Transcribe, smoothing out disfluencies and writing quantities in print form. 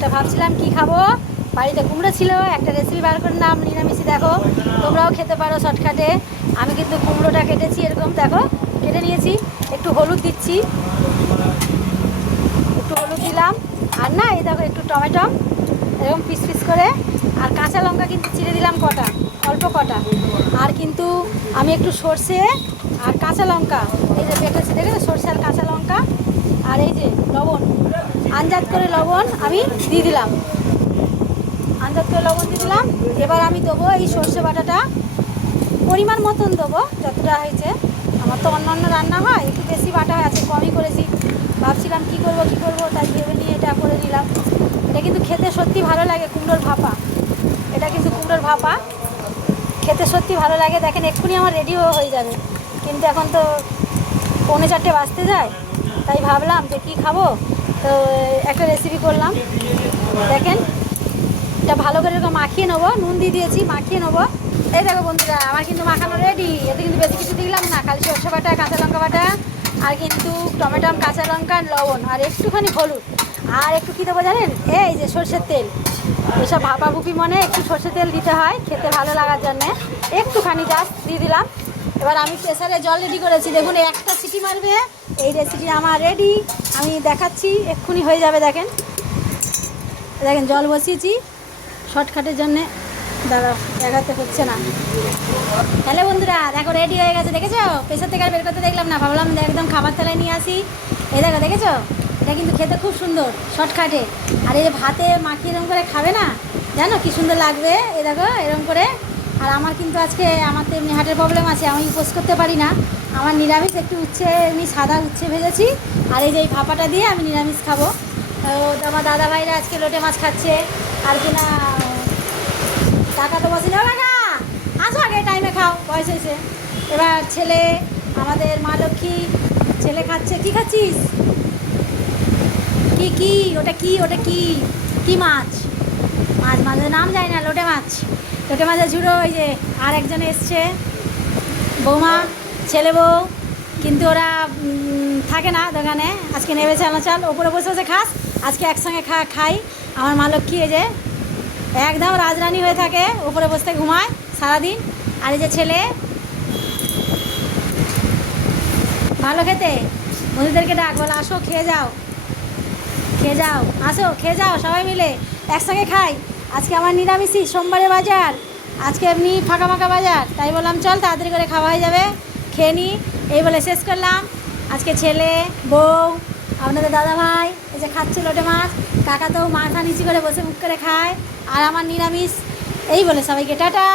তা ভাবছিলাম কি খাবো, বাড়িতে কুমড়ো ছিল, একটা রেসিপি বার করলাম নিরামিষি। দেখো তোমরাও খেতে পারো শর্টকাটে। আমি কিন্তু কুমড়োটা কেটেছি এরকম, দেখো কেটে নিয়েছি, একটু হলুদ দিচ্ছি, একটু হলুদ দিলাম, আর না এই দেখো একটু টমেটো এরকম পিস পিস করে, আর কাঁচা লঙ্কা কিন্তু চিড়ে দিলাম কটা, অল্প কটা। আর কিন্তু আমি একটু সর্ষে আর কাঁচা লঙ্কা এই যে বেটেছি, দেখেছো, সর্ষে আর কাঁচা লঙ্কা, আর এই যে লবণ, আন্দাজ করে লবণ আমি দিয়ে দিলাম, আন্দাজ করে লবণ দিয়ে দিলাম। এবার আমি দেবো এই সর্ষে বাটাটা, পরিমাণ মতন দেবো যতটা হয়েছে। আমার তো অন্য অন্য রান্না হয় একটু বেশি বাটা হয়, আজকে কমই করেছি। ভাবছিলাম কী করবো তাই ভেবে নিয়ে এটা করে নিলাম। এটা কিন্তু খেতে সত্যি ভালো লাগে, কুমড়োর ভাপা। এটা কিন্তু কুমড়োর ভাপা, খেতে সত্যি ভালো লাগে। দেখেন এক্ষুনি আমার রেডিও হয়ে যাবে, কিন্তু এখন তো 3:45 বাজতে যায়, তাই ভাবলাম যে কী খাবো, তো একটা রেসিপি করলাম। দেখেন এটা ভালো করে এরকম মাখিয়ে নেবো, নুন দিয়ে দিয়েছি, মাখিয়ে নেবো। এই দেখো বন্ধুরা, আমার কিন্তু মাখানো রেডি। এতে কিন্তু বেশি কিছু দিলাম না, খালি সরষে বাটা, কাঁচা লঙ্কা বাটা, আর কিন্তু টমেটো, কাঁচা লঙ্কা, লবণ, আর একটুখানি হলুদ, আর একটু কী দেবো জানেন, এই যে সর্ষের তেল। এসব ভাপাভুপি মনে একটু সর্ষের তেল দিতে হয় খেতে ভালো লাগার জন্যে, একটুখানি জাস্ট দিয়ে দিলাম। এবার আমি প্রেসারে জল রেডি করেছি, দেখুন একটা সিটি মারবে, এই রেসিপি আমার রেডি। আমি দেখাচ্ছি, এক্ষুনি হয়ে যাবে। দেখেন দেখেন জল বসিয়েছি শর্টকাটের জন্যে, দাঁড়াও দেখাতে হচ্ছে না। তাহলে বন্ধুরা দেখো রেডি হয়ে গেছে, দেখেছো, প্রেসার থেকে আর বের করতে দেখলাম না, ভাবলাম একদম খাবার থালায় নিয়ে আসি। এই দেখো, দেখেছো, এটা কিন্তু খেতে খুব সুন্দর শর্টকাটে। আর এই যে ভাতে মাখিয়ে এরকম করে খাবে না, জানো কি সুন্দর লাগবে। এই দেখো এরকম করে। আর আমার কিন্তু আজকে, আমার তো এমনি হার্টের প্রবলেম আছে, আমি উপোস করতে পারি না। আমার নিরামিষ, একটু উচ্ছে, এমনি সাদা উচ্ছে ভেজেছি, আর এই যে এই ভাপাটা দিয়ে আমি নিরামিষ খাবো। তো আমার দাদা ভাইরা আজকে লোটে মাছ খাচ্ছে, আর কিনা টাকা তো বসে যাও, কাকা আসো আগে টাইমে খাও, বয়স হয়েছে। এবার ছেলে, আমাদের মা লক্ষ্মী, ছেলে খাচ্ছে। কি খাচ্ছিস? কি কি ওটা, কি ওটা, কি কি মাছ? মাছের নাম যায় না, লোটে মাছ, লোটে মাছের ঝুড়ো। ওই যে আর একজন এসছে, বৌমা, ছেলে বউ, কিন্তু ওরা থাকে না দোকানে, আজকে নেবেছে। আমার চাল ওপরে বসে বসে খাস, আজকে একসঙ্গে খাই। আমার মা লক্ষ্মী এই যে একদম রাজরানী হয়ে থাকে, উপরে বসতে ঘুমায় সারাদিন। আর এই যে ছেলে, ভালো খেতে, বন্ধুদেরকে ডাক, বলো আসো খেয়ে যাও, খেয়ে যাও, আসো খেয়ে যাও, সবাই মিলে একসঙ্গে খাই। আজকে আমার নিরামিষই, সোমবারে বাজার, আজকে এমনি ফাঁকা ফাঁকা বাজার, তাই বললাম চল তাড়াতাড়ি করে খাওয়া হয়ে যাবে, খেয়ে নিই, এই বলে শেষ করলাম। আজকে ছেলে, বউ, আপনাদের দাদা ভাই এই যে খাচ্ছে লোটে মাছ, কাকা তো মাথা নিচু করে বসে মুখ করে খায়, আর আমার নিরামিষ। এই বলে সবাইকে টাটা।